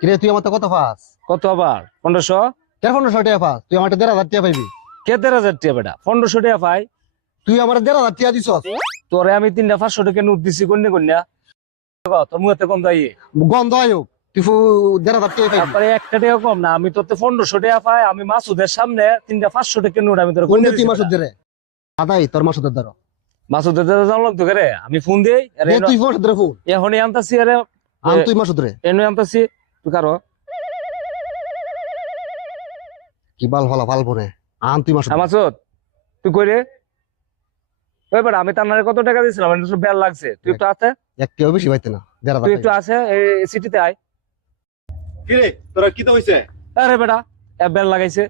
কিরে তুই আমার কত পাস? কত আবার 1500? কে 1500 টাকা পাস? তুই আমার 1500 টাকা পাইবি। কে 13,000 টাকা বেটা? 1500 টাকা পাই। তুই আমার 1500 টাকা দিছস। তোরে আমি 3টা 500 টাকা নোট দিছি কন্যা কন্যা। তোর মুখে কম দাই। গন্ধ আয়ো তুই 1500 টাকা পাইবি। তারপরে একটা টাকা কম না, আমি তোতে 1500 টাকা পাই। আমি মাসুদের সামনে 3টা 500 টাকা নোট আমি তোর কোন তুই মাসুদ ধরে? আদাই তোর মাসুদের ধরো। মাসুদের জানলাম তো করে আমি ফোন দেই। আরে তুই মাসুদ ধরে ফোন। এখনই আনতাছি। আরে আম তুই মাসুদ ধরে। এনে আনতাছি। তুই কারো কি বাল হলা বাল বনে। আম তুই মাসুদ। মাসুদ তুই কই রে? ওই বেটা আমি তার কত টাকা দিছিলাম? আমার একটু বেল লাগছে। তুই একটু আছে? একটিও বেশি পাইতে না। 1500 তুই টাকা। একটু আছে এই সিটিতে আয়। কি রে তোরা কি তো হইছে? আরে বেটা বেল লাগাইছে।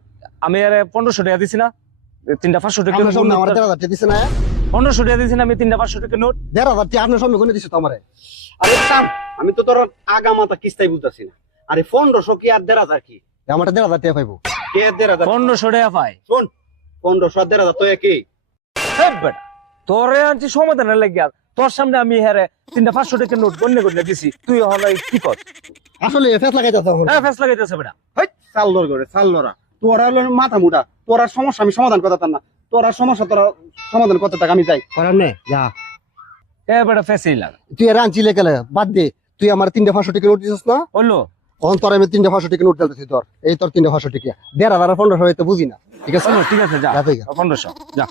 আমি আরে 1500 টাকা দিছি না? 3টা 500 টাকা আপনার সামনে আমার 1500 টাকা দিছে না? 1500 টাকা দিছি না আমি? 3টা 500 টাকা নোট। 1500 টাকা আপনার সামনে কোনে দিছ তো আমারে? আরে কাম আমি তো তোর আগা মাথা কিস্তাই বুঝতাছি না। আরে 1500 কি আর 1500 কি? আমার 1500 টাকা পাইবো। কে 1500? 1500 টাকা পাই। শুন 1500 আর 1500 তো একই। হেই বেটা তোরে আনছি সমাধানের লাগিয়া। তোর সামনে আমি হেরে 3টা 500 টাকা নোট গণ্য করে দিছি। তুই হলো কি কর? আসলে ফেস লাগাইতাছ এখন। হ্যাঁ ফেস লাগাইতেছে বেটা। হেই চাল্লর করে চাল্লরা। তোরা হলো মাথা মুটা। তোরা সমস্যা আমি সমাধান করতে পার না। তোরা সমস্যা তোরা সমাধান করতে টাকা আমি যাই। করার নে যা। এ বেটা ফেসই লাগা তুই এর আনছিলে কেলে? বাদ দে। তুই আমার 3টা 500 টাকা নোট দিছস না? বললো। অন তোর আমি 3টা 500 টাকা নোট দিতেছি তোর। এই তোর 3টা 500 টাকা। 1500 আর 1500 হইতে বুঝি না। ঠিক আছে? ঠিক আছে যা যা তুই যা। 1500 যা।